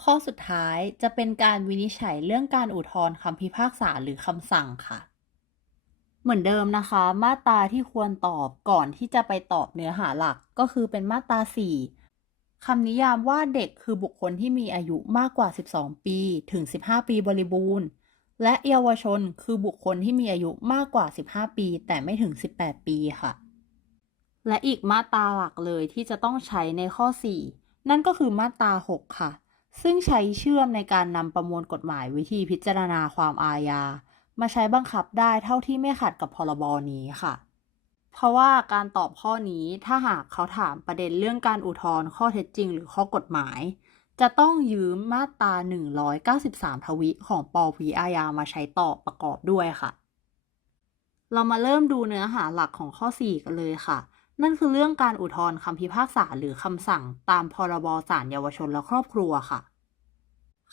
ข้อสุดท้ายจะเป็นการวินิจฉัยเรื่องการอุทธรณ์คำพิพากษาหรือคำสั่งค่ะ เหมือนเดิมนะคะ มาตราที่ควรตอบก่อนที่จะไปตอบเนื้อหาหลักก็คือเป็นมาตรา 4คำนิยามว่าเด็กคือบุคคลที่มีอายุมากกว่า 12 ปีถึง 15 ปีบริบูรณ์ และเยาวชนคือบุคคลที่มีอายุมากกว่า 15 ปี แต่ไม่ถึง 18 ปีค่ะ และอีกมาตราหลักเลยที่จะต้องใช้ในข้อ 4 นั่นก็คือมาตรา 6 ค่ะ ซึ่งใช้เชื่อมในการนำประมวลกฎหมายวิธีพิจารณาความอาญา มาใช้บังคับได้เท่าที่ไม่ขัดกับพรบนี้ค่ะ เพราะว่าการตอบข้อนี้ถ้าหากเขาถามประเด็นเรื่องการอุทธรณ์ข้อเท็จจริง หรือข้อกฎหมาย จะต้องยืมมาตรา 193 ทวิของปวีอาญามาใช้ตอบประกอบด้วยค่ะ เรามาเริ่มดูเนื้อหาหลักของข้อ 4 กันเลยค่ะ นั่นคือเรื่องการอุทธรณ์คำพิพากษาหรือคำสั่งตามพรบศาลเยาวชนและครอบครัวค่ะ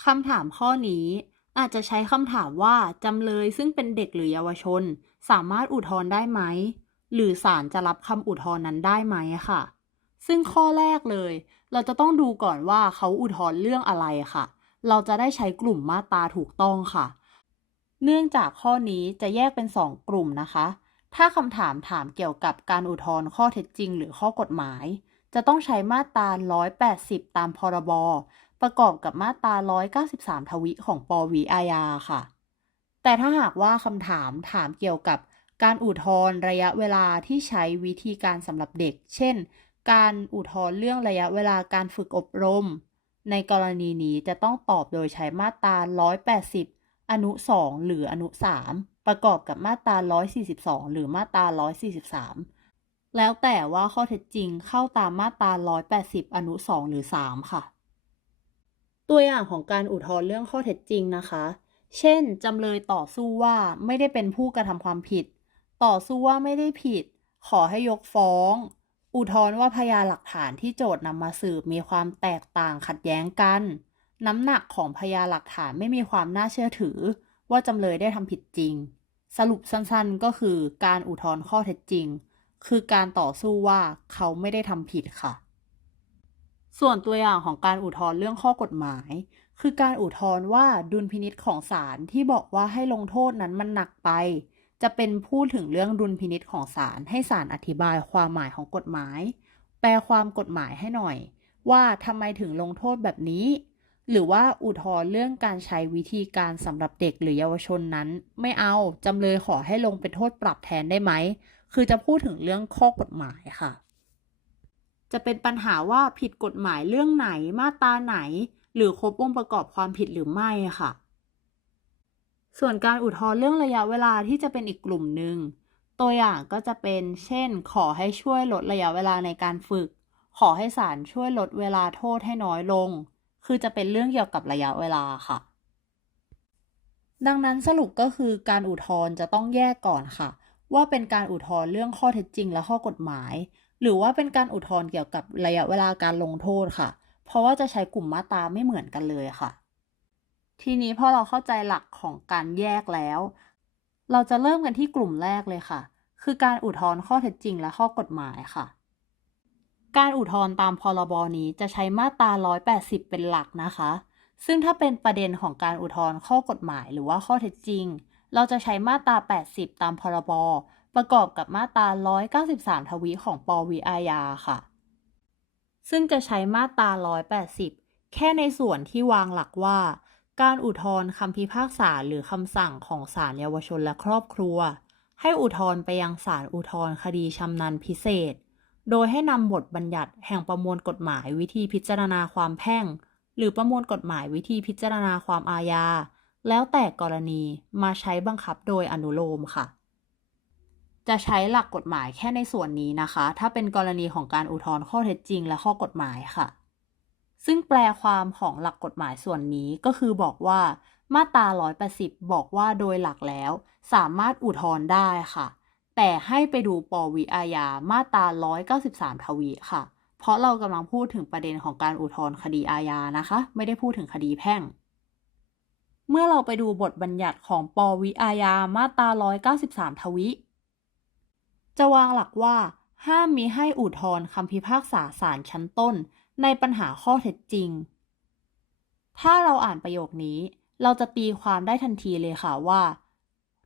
คำถามข้อนี้อาจจะใช้คำถามว่าจำเลยซึ่งเป็นเด็กหรือเยาวชน สามารถอุทธรณ์ได้ไหม หรือศาลจะรับคำอุทธรณ์นั้นได้ไหมค่ะ ซึ่งข้อแรกเลย เราจะต้องดูก่อนว่าเขาอุทธรณ์เรื่องอะไรค่ะ เราจะได้ใช้กลุ่มมาตราถูกต้องค่ะ เนื่องจากข้อนี้จะแยกเป็น 2 กลุ่มนะคะ ถ้าคำถามถามเกี่ยวกับการอุทธรณ์ข้อเท็จจริง หรือข้อกฎหมาย จะต้องใช้มาตรา 180 ตามพรบ ประกอบกับมาตรา 193 ทวิของปวีอาญาค่ะ แต่ถ้าหากว่าคำถามถามเกี่ยวกับการอุทธรณ์ระยะเวลาที่ใช้วิธีการสำหรับเด็ก เช่น การอุทธรณ์เรื่องระยะเวลาการฝึกอบรม ในกรณีนี้จะต้องตอบโดยใช้มาตรา 180 อนุ 2 หรืออนุ 3 ประกอบกับมาตรา 142 หรือมาตรา 143 แล้วแต่ว่าข้อเท็จจริงเข้าตามมาตรา 180 อนุ 2 หรือ 3 ค่ะ ตัวอย่างของการอุทธรณ์เรื่องข้อเท็จจริงนะคะ เช่น จำเลยต่อสู้ว่าไม่ได้เป็นผู้กระทำความผิด ต่อสู้ว่าไม่ได้ผิด ขอให้ยกฟ้อง อุทธรณ์ว่าพยานหลักฐานที่โจทย์นำมาสืบมีความแตกต่างขัดแย้งกัน น้ำหนักของพยานหลักฐานไม่มีความน่าเชื่อถือว่าจำเลยได้ทำผิดจริง สรุปสั้นๆก็คือการอุทธรณ์ข้อเท็จจริง คือการต่อสู้ว่าเขาไม่ได้ทำผิดค่ะ ส่วนตัวอย่างของการอุทธรณ์เรื่องข้อกฎหมาย คือการอุทธรณ์ว่าดุลพินิษของศาลที่บอกว่าให้ลงโทษนั้นมันหนักไป จะเป็นพูดถึงเรื่องดุลพินิษของศาลให้ศาลอธิบายความหมายของกฎหมาย แปลความกฎหมายให้หน่อย ว่าทำไมถึงลงโทษแบบนี้ หรือว่าอุทธรณ์เรื่องการใช้วิธีการสำหรับเด็กหรือเยาวชนนั้น ไม่เอาจำเลยขอให้ลงเป็นโทษปรับแทนได้ไหม คือจะพูดถึงเรื่องข้อกฎหมายค่ะ จะเป็นปัญหาว่าผิดกฎหมายเรื่องไหนมาตราไหน หรือครบองค์ประกอบความผิดหรือไม่ค่ะ ส่วนการอุทธรณ์เรื่องระยะเวลาที่จะเป็นอีกกลุ่มหนึ่งตัวอย่างก็จะเป็น เช่น ขอให้ช่วยลดระยะเวลาในการฝึก ขอให้ศาลช่วยลดเวลาโทษให้น้อยลง คือจะเป็นเรื่องเกี่ยวกับระยะเวลาค่ะ ดังนั้นสรุปก็คือการอุทธรณ์จะต้องแยกก่อนค่ะ ว่าเป็นการอุทธรณ์เรื่องข้อเท็จจริงและข้อกฎหมาย หรือว่าเป็นการอุทธรณ์เกี่ยวกับระยะเวลาการลงโทษค่ะ เพราะว่าจะใช้กลุ่มมาตราไม่เหมือนกันเลยค่ะ ทีนี้พอเราเข้าใจหลักของการแยกแล้ว เราจะเริ่มกันที่กลุ่มแรกเลยค่ะ คือการอุทธรณ์ข้อเท็จจริงและข้อกฎหมายค่ะ การอุทธรณ์ตามพรบนี้จะใช้มาตรา 180 เป็นหลักนะคะ ซึ่งถ้าเป็นประเด็นของการอุทธรณ์ข้อกฎหมายหรือว่าข้อเท็จจริง เราจะใช้มาตรา 80 ตามพรบ ประกอบกับมาตรา 193 ทวีของปวีอาญาค่ะ ซึ่งจะใช้มาตรา 180 แค่ในส่วนที่วางหลักว่า การอุทธรณ์คำพิพากษาหรือคำสั่งของศาลเยาวชนและครอบครัว ให้อุทธรณ์ไปยังศาลอุทธรณ์คดีชำนาญพิเศษ โดยให้นำบทบัญญัติแห่งประมวลกฎหมายวิธีพิจารณาความแพ่ง หรือประมวลกฎหมายวิธีพิจารณาความอาญา แล้วแต่กรณีมาใช้บังคับโดยอนุโลมค่ะ จะใช้หลักกฎหมายแค่ในส่วนนี้นะคะ ถ้าเป็นกรณีของการอุทธรณ์ข้อเท็จจริงและข้อกฎหมายค่ะ ซึ่งแปลความของหลักกฎหมายส่วนนี้ก็คือบอกว่ามาตรา180 บอกว่าโดยหลักแล้ว สามารถอุทธรณ์ได้ค่ะ แต่ให้ไปดูปวิอาญามาตรา 193 ทวีค่ะ เพราะเรากำลังพูดถึงประเด็นของการอุทธรณ์คดีอาญานะคะ ไม่ได้พูดถึงคดีแพ่ง เมื่อเราไปดูบทบัญญัติของปวิอาญามาตรา 193 ทวิจะวางหลักว่า ห้ามมีให้อุทธรณ์คำพิพากษาศาลชั้นต้น ในปัญหาข้อเท็จจริง ถ้าเราอ่านประโยคนี้ เราจะตีความได้ทันทีเลยค่ะว่า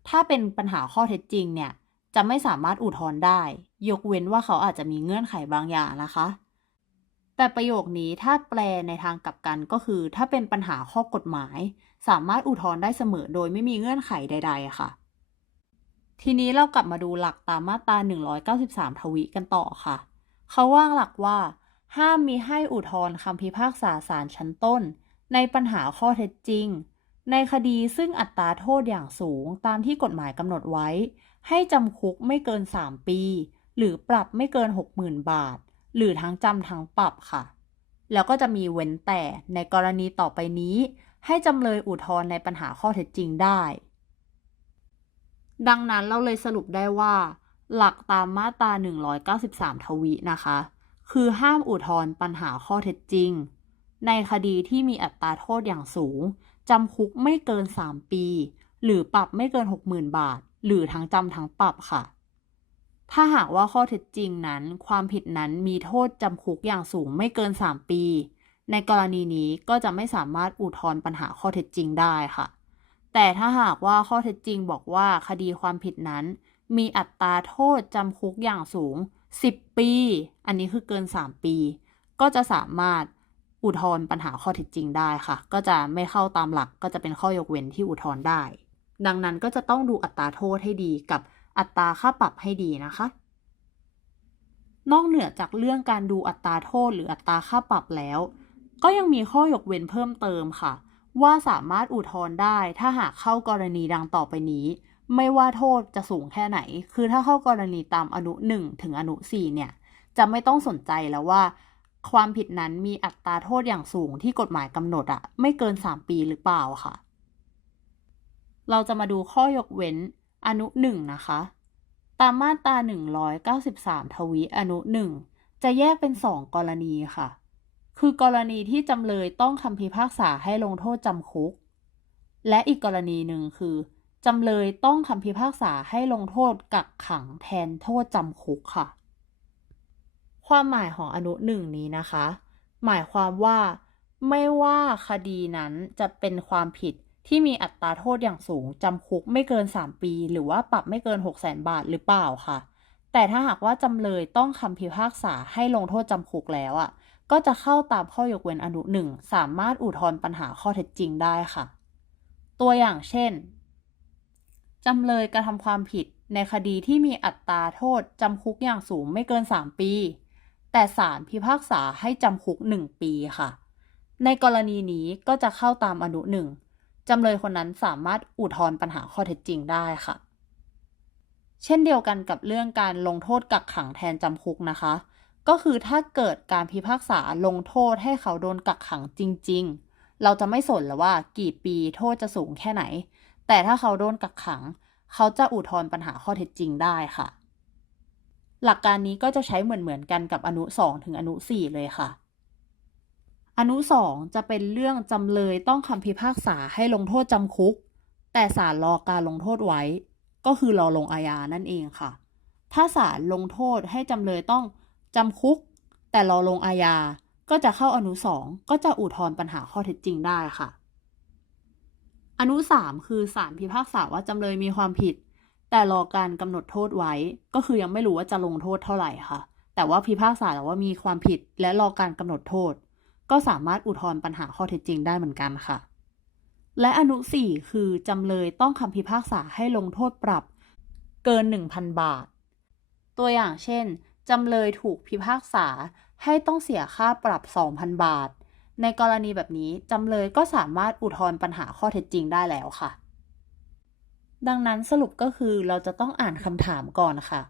ถ้าเป็นปัญหาข้อเท็จจริงเนี่ย จะไม่สามารถอุทธรณ์ได้ ยกเว้นว่าเขาอาจจะมีเงื่อนไขบางอย่างนะคะ แต่ประโยคนี้ถ้าแปลในทางกลับกันก็คือ ถ้าเป็นปัญหาข้อกฎหมาย สามารถอุทธรณ์ได้เสมอโดยไม่มีเงื่อนไขใด ๆ ค่ะ ทีนี้เรากลับมาดูหลักตามมาตรา 193 ทวิกันต่อค่ะ เขาว่างหลักว่า ห้ามมีให้อุทธรณ์คำพิพากษาศาลชั้นต้น ในปัญหาข้อเท็จจริง ในคดีซึ่งอัตราโทษอย่างสูงตามที่กฎหมายกำหนดไว้ ให้จำคุกไม่เกิน 3 ปี หรือปรับไม่เกิน 60,000 บาท หรือทั้งจำทั้งปรับค่ะ แล้วก็จะมีเว้นแต่ในกรณีต่อไปนี้ ให้จำเลยอุทธรณ์ในปัญหาข้อเท็จจริงได้ ดังนั้นเราเลยสรุปได้ว่า หลักตามมาตรา 193 ทวีนะคะ คือห้ามอุทธรณ์ปัญหาข้อเท็จจริง ในคดีที่มีอัตราโทษอย่างสูงจำคุกไม่เกิน 3 ปี หรือปรับไม่เกิน 60,000 บาท หรือทั้งจำทั้งปรับค่ะ ถ้าหากว่าข้อเท็จจริงนั้น ความผิดนั้นมีโทษจำคุกอย่างสูงไม่เกิน 3 ปี ในกรณีนี้ก็จะไม่สามารถอุทธรณ์ปัญหาข้อเท็จจริงได้ค่ะ แต่ถ้าหากว่าข้อเท็จจริงบอกว่าคดีความผิดนั้น มีอัตราโทษจำคุกอย่างสูง 10 ปี อันนี้คือเกิน 3 ปี ก็จะสามารถอุทธรณ์ปัญหาข้อเท็จจริงได้ค่ะ ก็จะไม่เข้าตามหลักก็จะเป็นข้อยกเว้นที่อุทธรณ์ได้ ดังนั้นก็จะต้องดูอัตราโทษให้ดีกับอัตราค่าปรับให้ดีนะคะ นอกเหนือจากเรื่องการดูอัตราโทษหรืออัตราค่าปรับแล้ว ก็ยังมีข้อยกเว้นเพิ่มเติมค่ะ ว่าสามารถอุทธรณ์ได้ถ้าหากเข้ากรณีดังต่อไปนี้ ไม่ว่าโทษจะสูงแค่ไหน คือถ้าเข้ากรณีตามอนุ 1 ถึงอนุ 4 เนี่ย จะไม่ต้องสนใจแล้วว่า ความผิดนั้นมีอัตราโทษอย่างสูงที่กฎหมายกำหนดอะไม่เกิน 3 ปีหรือเปล่าค่ะ เราจะมาดูข้อยกเว้นอนุ1นะคะ ตามมาตรา193 ทวีอนุ1จะแยกเป็น2กรณีค่ะ คือกรณีที่จำเลยต้องคำพิพากษาให้ลงโทษจำคุก และอีกกรณีหนึ่งคือจำเลยต้องคำพิพากษาให้ลงโทษกักขังแทนโทษจำคุกค่ะ ความหมายของอนุหนึ่งนี้นะคะ หมายความว่า ไม่ว่าคดีนั้นจะเป็นความผิด ที่มีอัตราโทษอย่างสูงจำคุกไม่เกิน 3 ปี หรือว่าปรับไม่เกิน 6 0 0 0 0 0บาทหรือเปล่าค่ะ แต่ถ้าหากว่าจำเลยต้องคำพิพากษาให้ลงโทษจำคุกแล้วอะ ก็จะเข้าตามข้อยกเว้นอนุหนึ่งสามารถอุทธรณ์ปัญหาข้อเท็จจริงได้ค่ะ ตัวอย่างเช่นจำเลยกระทำความผิดในคดีที่มีอัตราโทษจำคุกอย่างสูงไม่เกิน 3 ปี แต่ศาลพิพากษาให้จำคุก 1 ปีค่ะ ในกรณีนี้ก็จะเข้าตามอนุหนึ่ง จำเลยคนนั้นสามารถอุทธรณ์ปัญหาข้อเท็จจริงได้ค่ะ เช่นเดียวกันกับเรื่องการลงโทษกักขังแทนจำคุกนะคะ ก็คือถ้าเกิดการพิพากษาลงโทษให้เขาโดนกักขังจริง ๆ เราจะไม่สนแล้วว่ากี่ปีโทษจะสูงแค่ไหน แต่ถ้าเขาโดนกักขัง เขาจะอุทธรณ์ปัญหาข้อเท็จจริงได้ค่ะ หลักการนี้ก็จะใช้เหมือนๆกันกับอนุ 2 ถึงอนุ 4 เลยค่ะ อนุ2จะเป็นเรื่องจำเลยต้องคำพิพากษาให้ลงโทษจำคุก แต่ศาลรอการลงโทษไว้ ก็คือรอลงอาญานั่นเองค่ะ ถ้าศาลลงโทษให้จำเลยต้องจำคุก แต่รอลงอาญาก็จะเข้าอนุ2ก็จะอุทธรณ์ปัญหาข้อเท็จจริงได้ค่ะ อนุ3คือศาลพิพากษาว่าจำเลยมีความผิด แต่รอการกำหนดโทษไว้ ก็คือยังไม่รู้ว่าจะลงโทษเท่าไหร่ค่ะ แต่ว่าพิพากษาแล้วว่ามีความผิดและรอการกำหนดโทษ ก็สามารถอุทธรณ์ปัญหาข้อเท็จจริงได้เหมือนกันค่ะ และอนุ 4 คือจำเลยต้องคำพิพากษาให้ลงโทษปรับเกิน 1,000 บาท ตัวอย่างเช่น จำเลยถูกพิพากษาให้ต้องเสียค่าปรับ 2,000 บาท ในกรณีแบบนี้ จำเลยก็สามารถอุทธรณ์ปัญหาข้อเท็จจริงได้แล้วค่ะ ดังนั้นสรุปก็คือเราจะต้องอ่านคำถามก่อนค่ะ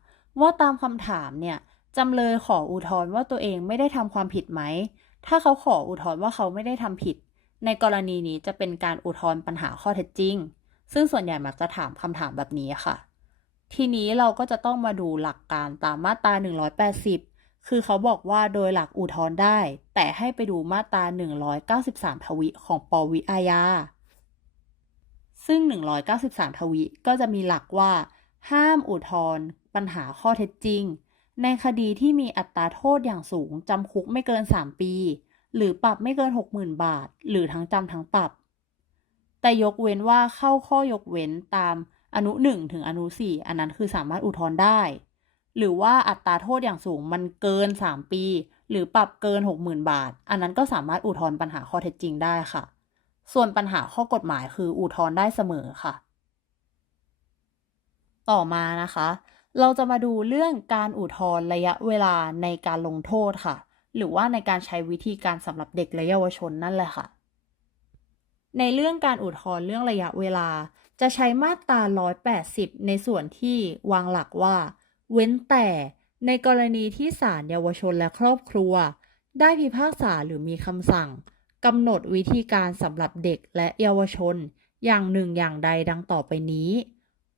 ว่าตามคำถามเนี่ยจำเลยขออุทธรณ์ว่าตัวเองไม่ได้ทำความผิดไหม ถ้าเขาขออุทธรณ์ว่าเขาไม่ได้ทำผิด ในกรณีนี้จะเป็นการอุทธรณ์ปัญหาข้อเท็จจริง ซึ่งส่วนใหญ่มักจะถามคำถามแบบนี้ค่ะ ทีนี้เราก็จะต้องมาดูหลักการตามมาตรา 180 คือเขาบอกว่าโดยหลักอุทธรณ์ได้ แต่ให้ไปดูมาตรา 193 ทวิของปวิอาญาซึ่ง 193 ทวิก็จะมีหลักว่า ห้ามอุทธรณ์ปัญหาข้อเท็จจริง ในคดีที่มีอัตราโทษอย่างสูง จำคุกไม่เกิน 3 ปี หรือปรับไม่เกิน 60,000 บาท หรือทั้งจำทั้งปรับ แต่ยกเว้นว่าเข้าข้อยกเว้นตามอนุ 1 ถึงอนุ 4 อันนั้นคือสามารถอุทธรณ์ได้ หรือว่าอัตราโทษอย่างสูงมันเกิน 3 ปี หรือปรับเกิน 60,000 บาท อันนั้นก็สามารถอุทธรณ์ปัญหาข้อเท็จจริงได้ค่ะ ส่วนปัญหาข้อกฎหมายคืออุทธรณ์ได้เสมอค่ะ ต่อมานะคะ เราจะมาดูเรื่องการอุทธรณ์ระยะเวลาในการลงโทษค่ะ หรือว่าในการใช้วิธีการสำหรับเด็กและเยาวชนนั่นแหละค่ะ ในเรื่องการอุทธรณ์เรื่องระยะเวลา จะใช้มาตรา 180 ในส่วนที่วางหลักว่า เว้นแต่ในกรณีที่ศาลเยาวชนและครอบครัว ได้พิพากษาหรือมีคำสั่งกำหนดวิธีการสำหรับเด็กและเยาวชน อย่างหนึ่งอย่างใดดังต่อไปนี้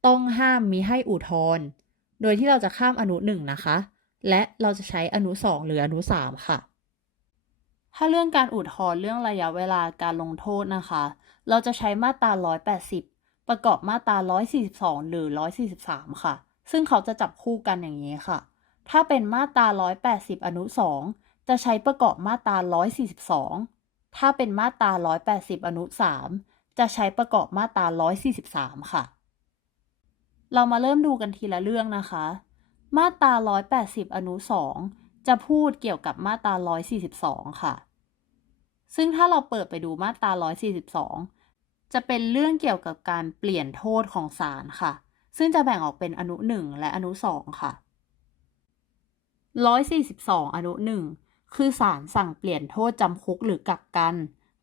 ต้องห้ามมิให้อุทธรณ์ โดยที่เราจะข้ามอนุหนึ่งนะคะ และเราจะใช้อนุสองหรืออนุสามค่ะ ถ้าเรื่องการอุทธรณ์เรื่องระยะเวลาการลงโทษนะคะ เราจะใช้มาตรา 180 ประกอบมาตรา 142 หรือ 143 ค่ะ ซึ่งเขาจะจับคู่กันอย่างนี้ค่ะ ถ้าเป็นมาตรา 180 อนุ 2 จะใช้ประกอบมาตรา 142 ถ้าเป็นมาตรา 180 อนุ 3 จะใช้ประกอบมาตรา 143 ค่ะ เรามาเริ่มดูกันทีละเรื่องนะคะ มาตรา 180 อนุ 2 จะพูดเกี่ยวกับมาตรา 142 ค่ะ ซึ่งถ้าเราเปิดไปดูมาตรา 142 จะเป็นเรื่องเกี่ยวกับการเปลี่ยนโทษของศาลค่ะ ซึ่งจะแบ่งออกเป็นอนุ 1 และอนุ 2 ค่ะ 142 อนุ 1 คือศาลสั่งเปลี่ยนโทษจำคุกหรือกักกัน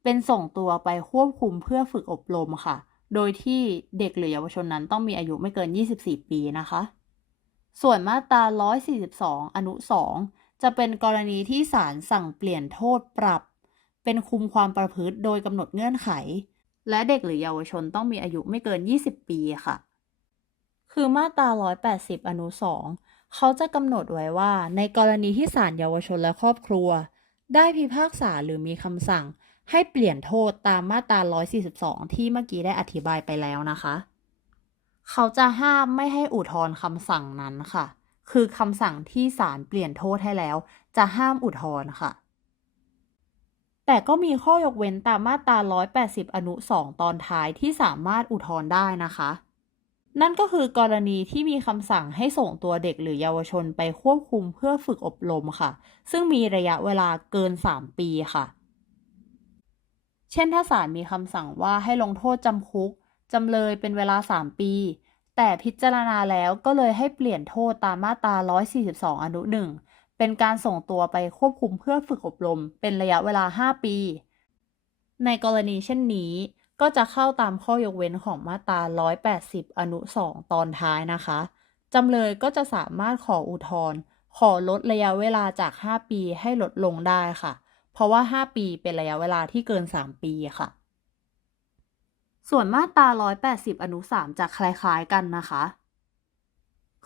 เป็นส่งตัวไปควบคุมเพื่อฝึกอบรมค่ะ โดยที่เด็กหรือเยาวชนนั้นต้องมีอายุไม่เกิน 24 ปีนะคะ ส่วนมาตรา 142 อนุ 2 จะเป็นกรณีที่ศาลสั่งเปลี่ยนโทษปรับ เป็นคุมความประพฤติโดยกำหนดเงื่อนไข และเด็กหรือเยาวชนต้องมีอายุไม่เกิน 20 ปีค่ะ คือมาตรา 180 อนุ 2 เขาจะกำหนดไว้ว่า ในกรณีที่ศาลเยาวชนและครอบครัว ได้พิพากษาหรือมีคำสั่ง ให้เปลี่ยนโทษตามมาตรา 142 ที่เมื่อกี้ได้อธิบายไปแล้วนะคะ เขาจะห้ามไม่ให้อุทธรณ์คำสั่งนั้นค่ะ คือคำสั่งที่ศาลเปลี่ยนโทษให้แล้ว จะห้ามอุทธรณ์ค่ะ แต่ก็มีข้อยกเว้นตามมาตรา 180 อนุ 2 ตอนท้ายที่สามารถอุทธรณ์ได้นะคะ นั่นก็คือกรณีที่มีคำสั่งให้ส่งตัวเด็กหรือเยาวชนไปควบคุมเพื่อฝึกอบรมค่ะ ซึ่งมีระยะเวลาเกิน 3 ปีค่ะ เช่นถ้าศาลมีคำสั่งว่าให้ลงโทษจำคุกจำเลยเป็นเวลา 3 ปี แต่พิจารณาแล้วก็เลยให้เปลี่ยนโทษตามมาตรา 142 อนุ 1 เป็นการส่งตัวไปควบคุมเพื่อฝึกอบรม เป็นระยะเวลา 5 ปี ในกรณีเช่นนี้ก็จะเข้าตามข้อยกเว้นของมาตรา 180 อนุ 2 ตอนท้ายนะคะ จำเลยก็จะสามารถขออุทธรณ์ขอลดระยะเวลาจาก 5 ปีให้ลดลงได้ค่ะ เพราะว่า 5 ปีเป็นระยะเวลาที่เกิน 3 ปีค่ะ ส่วนมาตรา 180 อนุ 3 จะคล้าย ๆ กันนะคะ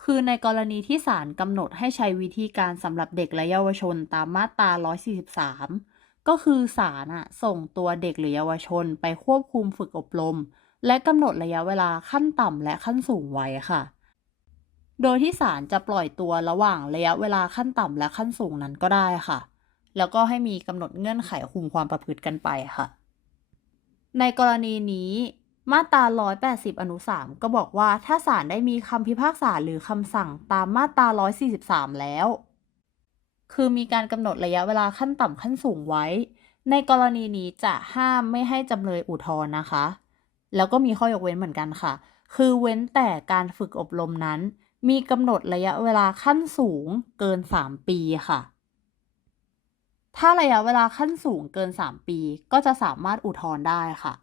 คือในกรณีที่ศาลกำหนดให้ใช้วิธีการสำหรับเด็กและเยาวชนตามมาตรา 143 ก็คือศาลอะส่งตัวเด็กหรือเยาวชนไปควบคุมฝึกอบรม และกำหนดระยะเวลาขั้นต่ำและขั้นสูงไว้ค่ะโดยที่ศาลจะปล่อยตัวระหว่างระยะเวลาขั้นต่ำและขั้นสูงนั้นก็ได้ค่ะ แล้วก็ให้มีกำหนดเงื่อนไขคุมความประพฤติกันไปค่ะ ในกรณีนี้มาตรา 180 อนุ 3 ก็บอกว่าถ้าศาลได้มีคำพิพากษาหรือคำสั่งตามมาตรา 143 แล้ว คือมีการกำหนดระยะเวลาขั้นต่ำขั้นสูงไว้ ในกรณีนี้จะห้ามไม่ให้จำเลยอุทธรณ์นะคะ แล้วก็มีข้อยกเว้นเหมือนกันค่ะ คือเว้นแต่การฝึกอบรมนั้น มีกำหนดระยะเวลาขั้นสูงเกิน 3 ปีค่ะ ถ้าระยะเวลาขั้นสูงเกิน 3 ปี ก็จะสามารถอุทธรณ์ได้ค่ะ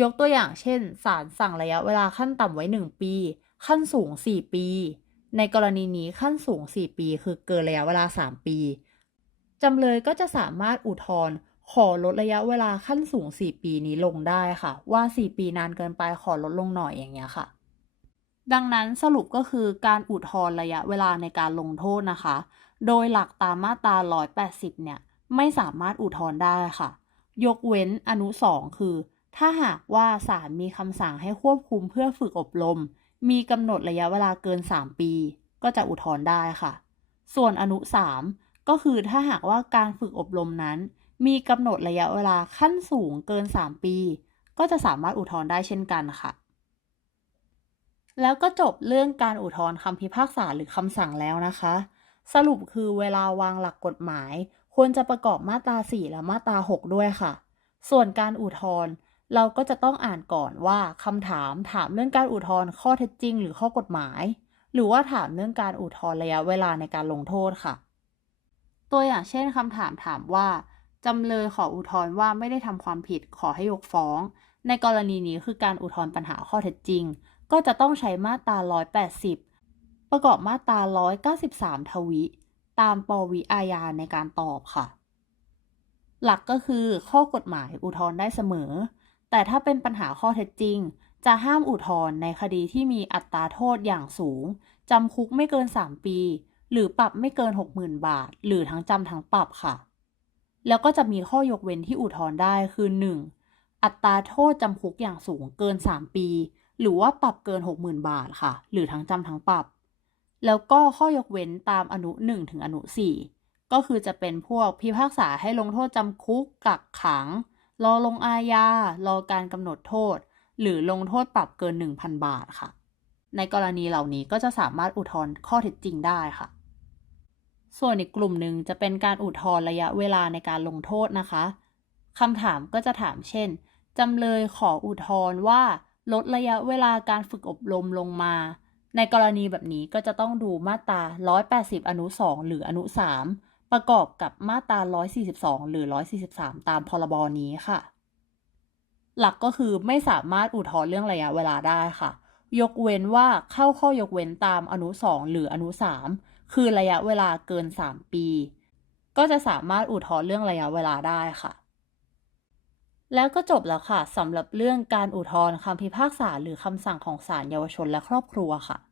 ยกตัวอย่างเช่น ศาลสั่งระยะเวลาขั้นต่ำไว้ 1 ปี ขั้นสูง 4 ปี ในกรณีนี้ขั้นสูง 4 ปี คือเกินระยะเวลา 3 ปีจำเลยก็จะสามารถอุทธรณ์ขอลดระยะเวลาขั้นสูง 4 ปีนี้ลงได้ค่ะ ว่า 4 ปีนานเกินไปขอลดลงหน่อยอย่างเงี้ยค่ะ ดังนั้นสรุปก็คือการอุทธรณ์ระยะเวลาในการลงโทษนะคะ โดยหลักตามมาตรา 180 เนี่ย ไม่สามารถอุทธรณ์ได้ค่ะ ยกเว้นอนุ 2 คือ ถ้าหากว่าศาลมีคำสั่งให้ควบคุมเพื่อฝึกอบรม มีกำหนดระยะเวลาเกิน 3 ปี ก็จะอุทธรณ์ได้ค่ะ ส่วนอนุ 3 ก็คือถ้าหากว่าการฝึกอบรมนั้น มีกำหนดระยะเวลาขั้นสูงเกิน 3 ปี ก็จะสามารถอุทธรณ์ได้เช่นกันค่ะ แล้วก็จบเรื่องการอุทธรณ์คำพิพากษาหรือคำสั่งแล้วนะคะ สรุปคือเวลาวางหลักกฎหมาย ควรจะประกอบมาตรา 4 และมาตรา 6 ด้วยค่ะ ส่วนการอุทธรณ์เราก็จะต้องอ่านก่อนว่าคำถามถามเรื่องการอุทธรณ์ข้อเท็จจริง หรือข้อกฎหมาย หรือว่าถามเรื่องการอุทธรณ์ระยะเวลาในการลงโทษค่ะ ตัวอย่างเช่นคำถามถามว่าจำเลยขออุทธรณ์ว่าไม่ได้ทำความผิดขอให้ยกฟ้อง ในกรณีนี้คือการอุทธรณ์ปัญหาข้อเท็จจริง ก็จะต้องใช้มาตรา 180 ประกอบมาตรา 193 ทวิ ตามปวิอาญาในการตอบค่ะ หลักก็คือข้อกฎหมายอุทธรณ์ได้เสมอ แต่ถ้าเป็นปัญหาข้อเท็จจริง จะห้ามอุทธรณ์ในคดีที่มีอัตราโทษอย่างสูง จำคุกไม่เกิน 3 ปี หรือปรับไม่เกิน 60,000 บาท หรือทั้งจำทั้งปรับค่ะ แล้วก็จะมีข้อยกเว้นที่อุทธรณ์ได้คือ 1. อัตราโทษจำคุกอย่างสูงเกิน 3 ปี หรือว่าปรับเกิน 60,000 บาทค่ะ หรือทั้งจำทั้งปรับ แล้วก็ข้อยกเว้นตามอนุ 1 ถึงอนุ 4 ก็คือจะเป็นพวกพิพากษาให้ลงโทษจำคุกกักขัง รอลงอาญา รอการกำหนดโทษ หรือลงโทษปรับเกิน 1,000 บาทค่ะ ในกรณีเหล่านี้ก็จะสามารถอุทธรณ์ข้อเท็จจริงได้ค่ะ ส่วนอีกกลุ่มหนึ่งจะเป็นการอุทธรณ์ระยะเวลาในการลงโทษนะคะคำถามก็จะถามเช่นจำเลยขออุทธรณ์ว่าลดระยะเวลาการฝึกอบรมลงมา ในกรณีแบบนี้ก็จะต้องดูมาตรา 180 อนุ 2 หรืออนุ 3 ประกอบกับมาตรา 142 หรือ 143 ตามพรบนี้ค่ะ หลักก็คือไม่สามารถอุทธรณ์เรื่องระยะเวลาได้ค่ะ ยกเว้นว่าเข้าข้อยกเว้นตามอนุ 2 หรืออนุ 3 คือระยะเวลาเกิน 3 ปี ก็จะสามารถอุทธรณ์เรื่องระยะเวลาได้ค่ะ แล้วก็จบแล้วค่ะสำหรับเรื่องการอุทธรณ์คำพิพากษาหรือคำสั่งของศาลเยาวชนและครอบครัวค่ะ